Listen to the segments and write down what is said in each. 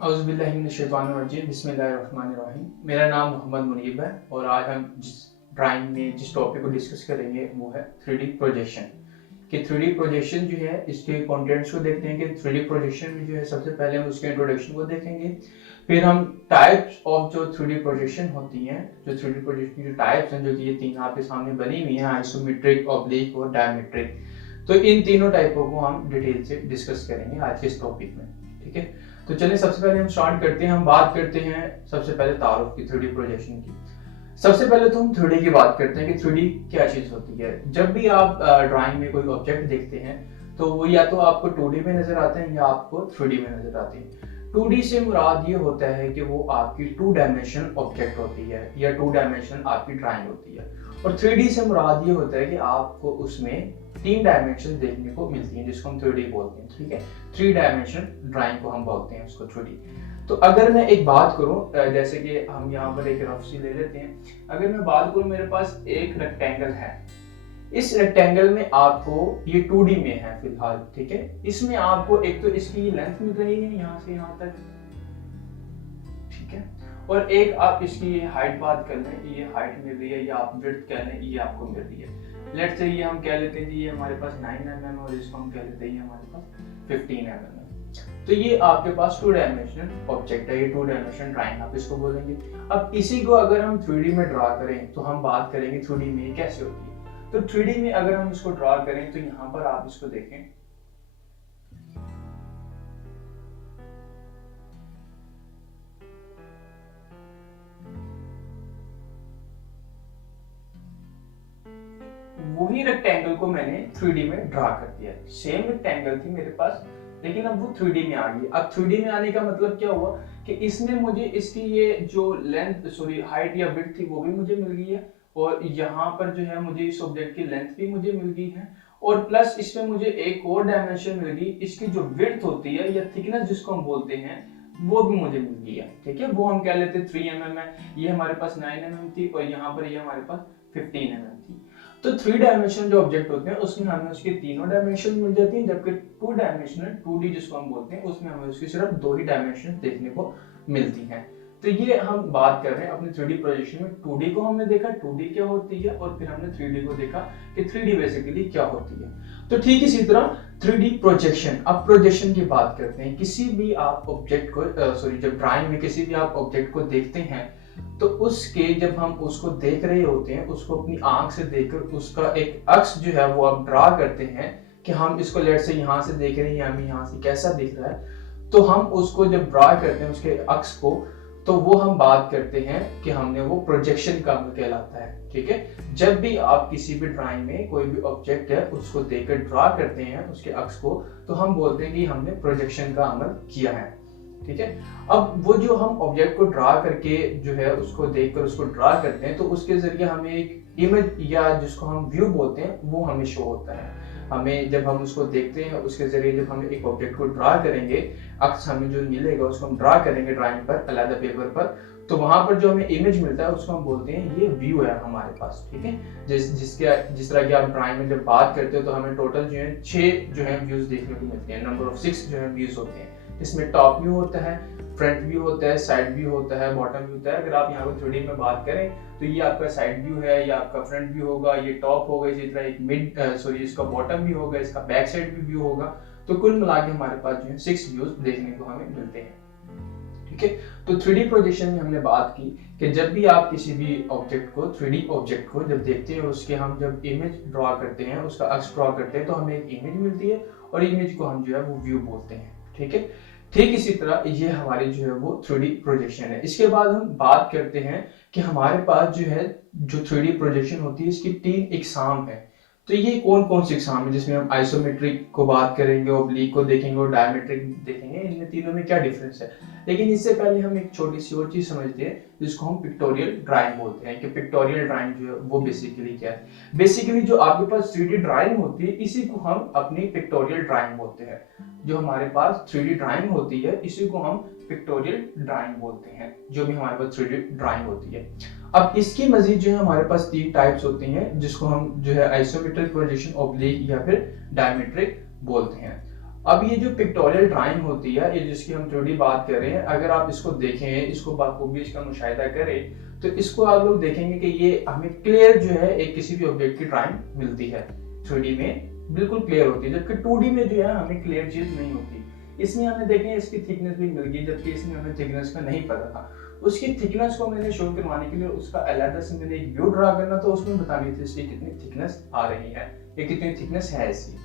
औज़ुबिल्लाहिमिनश्शैतानिर्रजीम बिस्मिल्लाहिर्रहमानिर्रहीम। मेरा नाम मोहम्मद मुनीब है और आज हम जिस टॉपिक को डिस्कस करेंगे वो है 3D प्रोजेक्शन। कि 3D प्रोजेक्शन जो है इसके कंटेंट्स को देखते हैं कि 3D प्रोजेक्शन में जो है सबसे पहले हम उसके इंट्रोडक्शन को देखेंगे। फिर हम टाइप्स ऑफ जो 3D प्रोजेक्शन होती हैं, जो 3D प्रोजेक्शन की जो टाइप्स हैं, जो कि ये तीन आपके सामने बनी हुई हैं, आइसोमेट्रिक, ऑब्लिक और डायमेट्रिक। तो इन तीनों टाइपों को हम डिटेल से डिस्कस करेंगे आज के इस टॉपिक में। ठीक है, तो चलिए सबसे पहले हम स्टार्ट करते हैं। हम बात करते हैं सबसे पहले तारुफ की 3D प्रोजेक्शन की। सबसे पहले तो हम 3D की बात करते हैं कि 3D क्या चीज होती है। जब भी आप ड्राइंग में कोई ऑब्जेक्ट देखते हैं तो वो या तो आपको 2D में नजर आते हैं या आपको 3D में नजर आते हैं। 2D से मुराद ये होता है कि वो आपकी 2 डायमेंशन ऑब्जेक्ट होती है या 2 डायमेंशन आपकी ड्राइंग होती है, और 3D से मुराद ये होता है कि आपको उसमें 3 डायमेंशन देखने को मिलती हैं, जिसको हम 3D बोलते हैं। ठीक है, 3 डायमेंशन ड्राइंग को हम बोलते हैं उसको 3D। तो अगर मैं एक बात करूं, जैसे कि हम यहाँ पर एक रफ सी ले लेते हैं। अगर मैं बात करूं, मेरे पास एक रेक्टेंगल है। इस रेक्टेंगल में आपको ये 2D में है फिलहाल। ठीक है, इसमें आपको एक तो इसकी लेंथ मिल रही है यहाँ से यहाँ तक, ठीक है, और एक आप इसकी हाइट बात कर लें, ये हाइट मिल रही है, या आप विड्थ कह लें, ये आपको मिल रही है। लेट्स से ये हम कह लेते हैं जी ये हमारे पास 9 mm है और इसको हम कह लेते हैं ये हमारे पास 15 mm है। तो ये आपके पास 2 डायमेंशनल ऑब्जेक्ट है, ये 2 डायमेंशनल ड्राइंग आप इसको बोलेंगे। अब इसी को अगर हम 3D में ड्रा करें तो हम बात करेंगे 3D में कैसे होती है। तो 3D में अगर हम इसको ड्रा करें तो यहाँ पर आप इसको देखें, वही रेक्टेंगल को मैंने 3D में ड्रा कर दिया। सेम रेक्टेंगल थी मेरे पास, लेकिन अब वो 3D में आ गई। अब 3D में आने का मतलब क्या हुआ कि इसमें मुझे इसकी ये जो हाइट या विड्थ थी वो भी मुझे मिल गई है, और यहाँ पर जो है मुझे इस ऑब्जेक्ट की लेंथ भी मुझे मिल गई है, और प्लस इसमें मुझे एक और डायमेंशन मिल गई, इसकी जो विड्थ होती है या थिकनेस जिसको हम बोलते हैं वो भी मुझे मिल गई है। ठीक है, वो हम कह लेते 3 mm है, ये हमारे पास 9 mm थी और यहाँ पर ये हमारे पास 15 mm थी। तो 3 डायमेंशन जो ऑब्जेक्ट होते हैं उसमें हमें उसके तीनों डायमेंशन मिल जाती हैं, जबकि 2 डायमेंशनल 2D जिसको हम बोलते हैं उसमें हमें उसकी सिर्फ 2 ही डायमेंशन देखने को मिलती हैं। तो ये हम बात कर रहे हैं अपने 3D प्रोजेक्शन में। 2D को हमने देखा 2D क्या होती है, और फिर हमने 3D को देखा कि 3D बेसिकली क्या होती है। तो ठीक इसी तरह 3D प्रोजेक्शन। अब प्रोजेक्शन की बात करते हैं। किसी भी आप ऑब्जेक्ट को जब ड्राइंग में किसी भी आप ऑब्जेक्ट को देखते हैं तो उसके जब हम उसको देख रहे होते हैं, उसको अपनी आंख से देखकर उसका एक अक्स जो है वो आप ड्रा करते हैं कि हम इसको लेट से यहाँ से देख रहे हैं या हमें यहाँ से कैसा दिख रहा है। तो हम उसको जब ड्रा करते हैं उसके अक्स को, तो वो हम बात करते हैं कि हमने वो प्रोजेक्शन का कहलाता है। ठीक है, जब भी आप किसी भी ड्राइंग में कोई भी ऑब्जेक्ट है उसको देखकर ड्रा करते हैं उसके अक्स को, तो हम बोलते हैं कि हमने प्रोजेक्शन का अमल किया है। ठीक है, अब वो जो हम ऑब्जेक्ट को ड्रा करके जो है उसको देखकर उसको ड्रा करते हैं, तो उसके जरिए हमें एक इमेज या जिसको हम व्यू बोलते हैं वो हमें शो होता है। हमें जब हम उसको देखते हैं उसके जरिए जब हम एक ऑब्जेक्ट को ड्रा करेंगे, अक्स हमें जो मिलेगा उसको हम ड्रा करेंगे ड्राइंग पर, अलग पेपर पर, तो वहां पर जो हमें इमेज मिलता है उसको हम बोलते हैं ये व्यू है हमारे पास। ठीक है, जिस तरह की आप ड्राइंग में जब बात करते हो तो हमें टोटल जो है 6 जो है व्यूज देखने को मिलते हैं, नंबर ऑफ 6 जो है व्यूज होते हैं। इसमें टॉप व्यू होता है, फ्रंट व्यू होता है, साइड व्यू होता है, बॉटम व्यू होता है। अगर आप यहाँ पर 3D में बात करें तो ये आपका साइड व्यू है, या आपका फ्रंट व्यू होगा, ये टॉप होगा, इसी तरह एक इसका बॉटम व्यू होगा, इसका बैक साइड भी व्यू होगा। तो कुल मिला के हमारे पास जो है 6 व्यूज देखने को हमें मिलते हैं। ठीक है, तो 3D प्रोजेक्शन में हमने बात की कि जब भी आप किसी भी ऑब्जेक्ट को 3D ऑब्जेक्ट को जब देखते हैं, उसके हम जब इमेज ड्रॉ करते हैं, उसका अक्स ड्रॉ करते हैं, तो हमें एक इमेज मिलती है और इमेज को हम जो है वो व्यू बोलते हैं। ठीक है, ठीक इसी तरह ये हमारी जो है वो 3D प्रोजेक्शन है। इसके बाद हम बात करते हैं कि हमारे पास जो है जो 3D प्रोजेक्शन होती है इसकी 3 इकसाम है। तो ये कौन कौन सी इकसाम है, जिसमें हम आइसोमेट्रिक को बात करेंगे, ऑब्लिक को देखेंगे और डायमेट्रिक देखेंगे, इनमें तीनों में क्या डिफरेंस है। लेकिन इससे पहले हम एक छोटी सी और चीज समझते हैं जिसको हम पिक्टोरियल ड्राइंग बोलते हैं कि पिक्टोरियल ड्राइंग जो है वो बेसिकली क्या है। बेसिकली जो आपके पास 3D ड्राइंग होती है इसी को हम अपनी पिक्टोरियल ड्राइंग बोलते हैं। जो हमारे पास 3D ड्राइंग होती है इसी को हम पिक्टोरियल ड्राइंग बोलते हैं, जो भी हमारे पास 3D ड्राइंग होती है। अब इसकी मजीद जो है हमारे पास 3 टाइप्स होती हैं, जिसको हम जो है आइसोमेट्रिक प्रोजेक्शन, ऑब्लिक या फिर डायमेट्रिक बोलते हैं। अब ये जो पिक्टोरियल ड्राइंग होती है, ये जिसकी हम 3D बात कर रहे हैं, अगर आप इसको देखें, इसको बाखूबी इसका मुशाहिदा करें, तो इसको आप लोग देखेंगे कि ये हमें क्लियर जो है एक किसी भी ऑब्जेक्ट की ड्राइंग मिलती है 3D में, बिल्कुल क्लियर होती है, जबकि 2D में जो है हमें क्लियर चीज नहीं होती। इसमें हमें देखें इसकी थिकनेस भी मिल गई, जबकि इसमें हमें थिकनेस का नहीं पता था। उसकी थिकनेस को मैंने शो करवाने के लिए उसका अलग से मैंने एक व्यू ड्रा करना, तो उसमें बतानी थी इसकी कितनी थिकनेस आ रही है, ये कितनी थिकनेस है इसकी।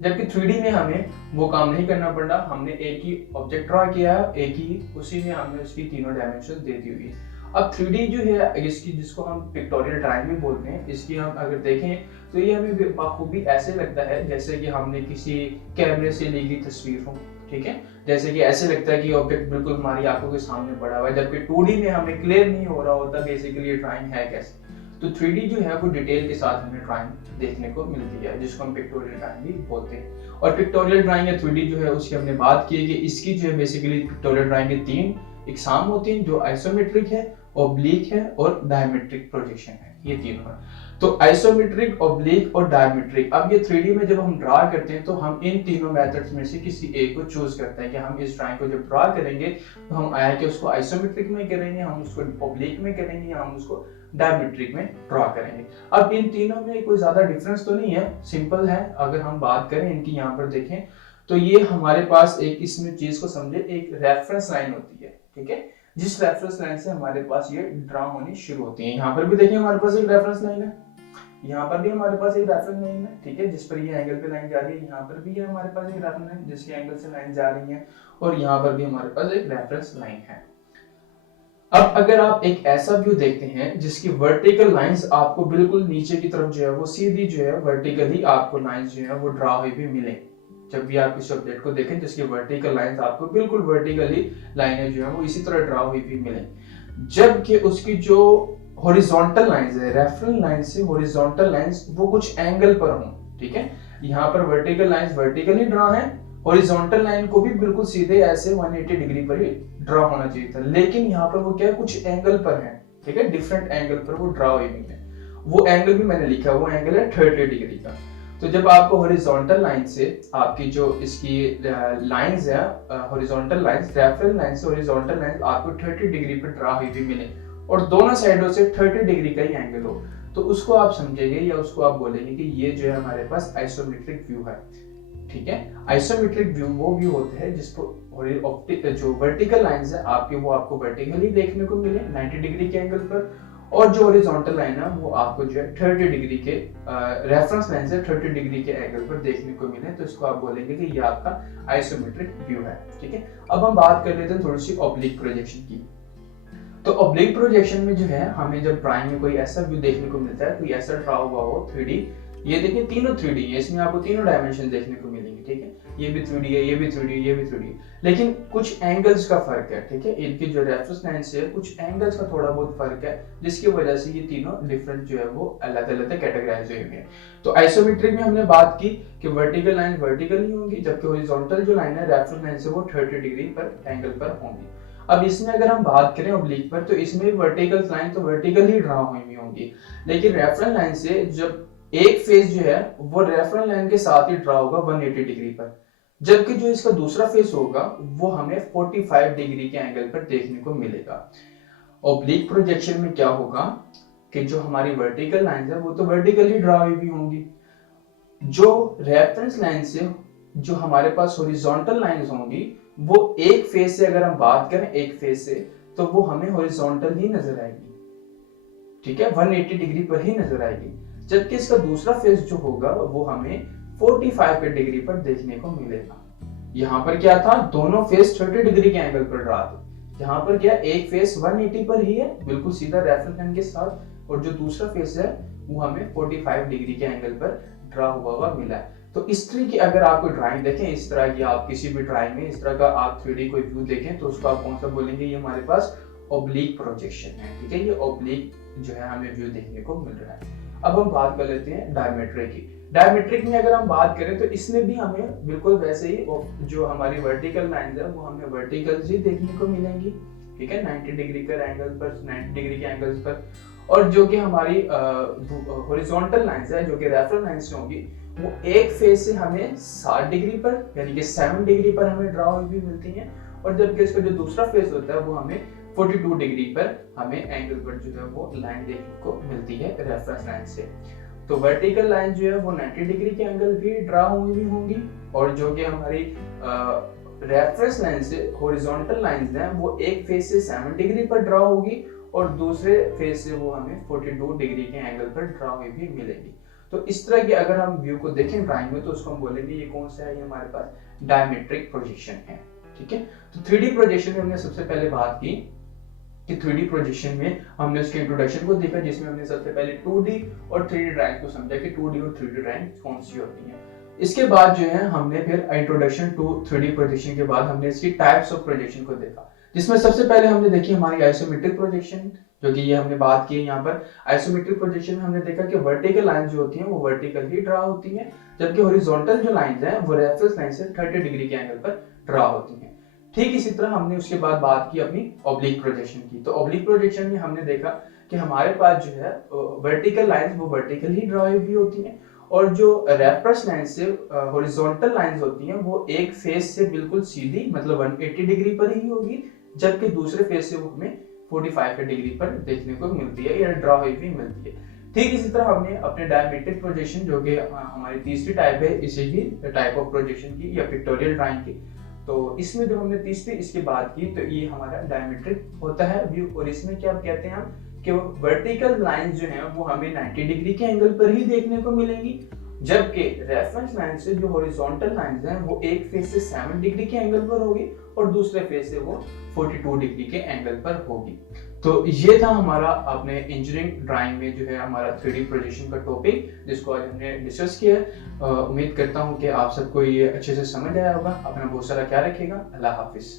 जबकि 3D में हमें वो काम नहीं करना पड़ रहा, हमने एक ही ऑब्जेक्ट ड्रा किया है, एक ही उसी में हमने उसकी तीनों डायमेंशन दे दी हुई है। अब 3D जो है इसकी, जिसको हम पिक्टोरियल ड्राइंग भी बोलते हैं, इसकी हम अगर देखें तो ये हमें बाखूबी ऐसे लगता है जैसे कि हमने किसी कैमरे से ली गई तस्वीर हो, ठीक है, जैसे कि ऐसे लगता है कि ऑब्जेक्ट बिल्कुल हमारी आंखों के सामने पड़ा हुआ है, जबकि 2D में हमें क्लियर नहीं हो रहा होता बेसिकली ये ड्राइंग है कैसे। तो 3D जो है वो डिटेल के साथ हमें ड्राइंग देखने को मिलती है, जिसको हम पिक्टोरियल ड्राइंग भी बोलते हैं। और पिक्टोरियल ड्राइंग या 3D जो है उसकी हमने बात की है कि इसकी जो है बेसिकली पिक्टोरियल ड्राइंग के 3 इकसाम होती हैं, जो आइसोमेट्रिक है, ऑब्लिक है और डायमेट्रिक प्रोजेक्शन है, ये तीनों है। तो आइसोमेट्रिक, ऑब्लिक और डायमेट्रिक, अब ये 3D में जब हम ड्रा करते हैं तो हम इन तीनों मेथड्स में से किसी एक को चूज करते हैं कि हम इस ड्राइंग को जब ड्रा करेंगे तो हम आया कि उसको आइसोमेट्रिक में करेंगे, हम उसको ऑब्लिक में करेंगे, या हम उसको डायमेट्रिक में ड्रा करेंगे। अब इन तीनों में कोई ज्यादा डिफरेंस तो नहीं है, सिंपल है। अगर हम बात करें इनकी, यहाँ पर देखें तो ये हमारे पास एक, इसमें चीज को समझे, एक रेफरेंस लाइन होती है, ठीक है, जिस रेफरेंस लाइन से हमारे पास ये ड्रा होनी शुरू होती है। यहाँ पर भी देखिए हमारे पास एक रेफरेंस लाइन है, यहाँ पर भी हमारे पास एक रेफरेंस लाइन है, ठीक है, जिस पर ये एंगल पे लाइन जा रही है। यहाँ पर भी है हमारे पास एक रेफरेंस लाइन जिसके एंगल से लाइन जा रही है, और यहाँ पर भी हमारे पास एक रेफरेंस लाइन है। अब अगर आप एक ऐसा व्यू देखते हैं जिसकी वर्टिकल लाइंस आपको बिल्कुल नीचे की तरफ जो है वो सीधी जो है वर्टिकली आपको लाइंस जो है वो ड्रा हुई भी मिले, जब भी आप इस ऑब्जेक्ट को देखें जिसकी वर्टिकल लाइंस आपको बिल्कुल वर्टिकली लाइनें जो है वो इसी तरह ड्रा हुई भी मिले, जबकि उसकी जो हॉरिजॉन्टल लाइंस है, रेफरेंस लाइन से हॉरिजॉन्टल लाइंस वो कुछ एंगल पर हों, ठीक है, यहाँ पर वर्टिकल लाइंस वर्टिकली ड्रा है, हॉरिजॉन्टल लाइन को भी बिल्कुल सीधे ऐसे 180 डिग्री पर ही ड्रा होना चाहिए था, लेकिन यहाँ पर वो क्या है, कुछ एंगल पर है, ठीक है, डिफरेंट एंगल पर वो ड्रा हुई है। वो एंगल भी मैंने लिखा, वो एंगल है 30 डिग्री का। तो जब आपको हॉरिजॉन्टल लाइन से आपकी जो इसकी लाइंस है, हॉरिजॉन्टल लाइंस, रेफरेंस लाइन से हॉरिजॉन्टल लाइंस आपको 30 डिग्री पर ड्रा हुई भी मिले और दोनों साइडों से 30 डिग्री का ही एंगल हो, तो उसको आप समझेंगे या उसको आप बोलेंगे कि ये जो है हमारे पास आइसोमेट्रिक व्यू है, ठीक है। आइसोमेट्रिक व्यू वो व्यू होता है जिसको जो वर्टिकल लाइंस है आपके, वो आपको वर्टिकली देखने को मिले 90 डिग्री के एंगल पर, और जो हॉरिजॉन्टल लाइन है वो आपको जो है 30 डिग्री के रेफरेंस लाइन से 30 डिग्री के एंगल पर देखने को मिले, तो इसको आप बोलेंगे कि ये आपका आइसोमेट्रिक व्यू है, ठीक है। अब हम बात कर लेते हैं थोड़ी सी ऑब्लिक प्रोजेक्शन की। तो ऑब्लिक प्रोजेक्शन में जो है हमें जब ड्राइंग में कोई ऐसा व्यू देखने को मिलता है, कोई ऐसा ड्रा हुआ हो 3D, ये देखिए तीनों 3D है, इसमें आपको तीनों डायमेंशन देखने को मिलेंगे, ठीक है, ये भी 3D है, ये भी 3D है, ये भी 3D है, लेकिन कुछ एंगल्स का फर्क है, ठीक है, इनकी जो रेफरेंस लाइन से कुछ एंगल्स का थोड़ा बहुत फर्क है, जिसकी वजह से ये तीनों डिफरेंट जो है वो अलग अलग कैटेगराइज हुए हैं। तो आइसोमेट्रिक में हमने बात की कि वर्टिकल लाइन वर्टिकल ही होंगी, जबकि हॉरिजॉन्टल जो लाइन है रेफरेंस लाइन से वो 30 डिग्री पर एंगल पर होंगी। अब इसमें अगर हम बात करें ऑब्लिक पर, तो इसमें वर्टिकल लाइन तो वर्टिकल ही ड्रा हुई होंगी, लेकिन रेफरेंस लाइन से जब एक फेस जो है वो रेफरेंस लाइन के साथ ही ड्रा होगा 180 डिग्री पर, जबकि जो इसका दूसरा फेस होगा वो हमें 45 डिग्री के एंगल पर देखने को मिलेगा। ऑब्लिक प्रोजेक्शन में क्या होगा कि जो हमारी वर्टिकल लाइन है वो तो वर्टिकली ड्रा हुई भी होंगी, जो रेफरेंस लाइन से जो हमारे पास हॉरिजॉन्टल लाइंस होंगी वो एक फेस से, अगर हम बात करें एक फेस से, तो वो हमें हॉरिजॉन्टल ही नजर आएगी, ठीक है, 180 डिग्री पर ही नजर आएगी, जबकि इसका दूसरा फेस जो होगा वो हमें 45 डिग्री पर देखने को मिलेगा। यहाँ पर क्या था, दोनों फेस 30 डिग्री के एंगल पर ड्रा थे, यहाँ पर क्या एक फेस 180 पर ही है बिल्कुल सीधा रेफरेंस लाइन के साथ, और जो दूसरा फेस है वो हमें 45 डिग्री के एंगल पर ड्रा हुआ मिला है। तो इस तरह की अगर आप कोई ड्राइंग देखें, इस तरह की आप किसी भी ड्राइंग में इस तरह का आप 3D कोई व्यू देखें, तो उसको आप कौन सा बोलेंगे, ये हमारे पास ऑब्लिक प्रोजेक्शन है, ठीक है, ये ऑब्लिक जो है हमें व्यू देखने को मिल रहा है। अब हम बात कर लेते हैं डायमेट्रिक की। डायमेट्रिक में अगर हम बात करें तो इसमें भी हमें बिल्कुल वैसे ही जो हमारी वर्टिकल लाइन है वो हमें वर्टिकल ही देखने को मिलेंगी, ठीक है, 90 डिग्री के एंगल पर, 90 डिग्री के एंगल्स पर, और जो कि हमारी हॉरिजॉन्टल लाइंस है जो कि रेफरेंस लाइंस होंगी वो एक फेज से हमें 60 डिग्री पर यानी कि 7 डिग्री पर हमें ड्रा हुई भी मिलती हैं, और जबकि इसका जो दूसरा फेज होता है वो हमें 42 डिग्री पर हमें एंगल पर जो है वो लाइन देखने को मिलती है रेफरेंस लाइन से। तो वर्टिकल लाइन जो है वो 90 डिग्री के एंगल भी ड्रा हुई भी होंगी, और जो कि हमारी रेफरेंस लाइन से हॉरिजॉन्टल लाइंस हैं वो एक फेज से 7 डिग्री पर ड्रा होगी और दूसरे फेज से वो हमें 42 डिग्री के एंगल पर ड्रा हुई भी मिलेगी। तो इस तरह की अगर हम व्यू को देखें ड्राइंग में तो उसको हम बोलेंगे ये कौन सा है, ये हमारे पास डायमेट्रिक प्रोजेक्शन है। ठीक है, तो 3D प्रोजेक्शन में हमने सबसे पहले बात की कि 3D प्रोजेक्शन में हमने उसके इंट्रोडक्शन को देखा, जिसमें हमने सबसे पहले 2D और 3D ड्राइंग को समझा कि 2D और 3D ड्राइंग कौन सी होती है। इसके बाद जो है हमने फिर इंट्रोडक्शन टू 3D प्रोजेक्शन के बाद हमने इसकी टाइप्स ऑफ प्रोजेक्शन को देखा, जिसमें सबसे पहले हमने देखी हमारी आइसोमेट्रिक प्रोजेक्शन, जो कि ये हमने बात की है यहाँ पर। आइसोमेट्रिक प्रोजेक्शन में हमने देखा कि वर्टिकल लाइन जो होती हैं वो वर्टिकल ही ड्रा होती हैं, जबकि हॉरिजॉन्टल जो लाइंस हैं वो रेफरेंस लाइन से 30 डिग्री के एंगल पर ड्रा होती हैं। ठीक इसी तरह हमने उसके बाद बात की अपनी ऑब्लिक प्रोजेक्शन की। तो ऑब्लिक प्रोजेक्शन में हमने देखा कि हमारे पास जो है वर्टिकल लाइंस वो वर्टिकल ही ड्रा हुई होती हैं, और जो रेफरेंस लाइन से हॉरिजॉन्टल लाइंस होती हैं वो एक फेज से बिल्कुल सीधी मतलब 180 डिग्री पर ही होगी, जबकि दूसरे फेज से वो हमें 45 डिग्री पर देखने को मिलती है या ड्रा हुई भी मिलती है। ठीक इसी तरह हमने अपने डायमेट्रिक प्रोजेक्शन जो कि हमारी तीसरी टाइप है, इसी की टाइप ऑफ प्रोजेक्शन की या पिक्टोरियल ड्राइंग की, तो इसमें जो हमने तीसरी इसकी बात की तो ये हमारा डायमेट्रिक होता है व्यू। और इसमें क्या कहते हैं हम कि वर्टिकल लाइंस जो हैं वो हमें 90 डिग्री के एंगल पर ही देखने को मिलेंगी, जबकि रेफरेंस लाइन से जो हॉरिजॉन्टल लाइंस हैं वो एक फेज से 7 डिग्री के एंगल पर होगी और दूसरे फेज से वो 42 डिग्री के एंगल पर होगी। तो ये था हमारा अपने इंजीनियरिंग ड्राइंग में जो है हमारा 3D प्रोजेक्शन का टॉपिक, जिसको आज हमने डिस्कस किया है। उम्मीद करता हूँ कि आप सबको ये अच्छे से समझ आया होगा। अपना बहुत सारा ख्याल रखिएगा। अल्लाह हाफिज।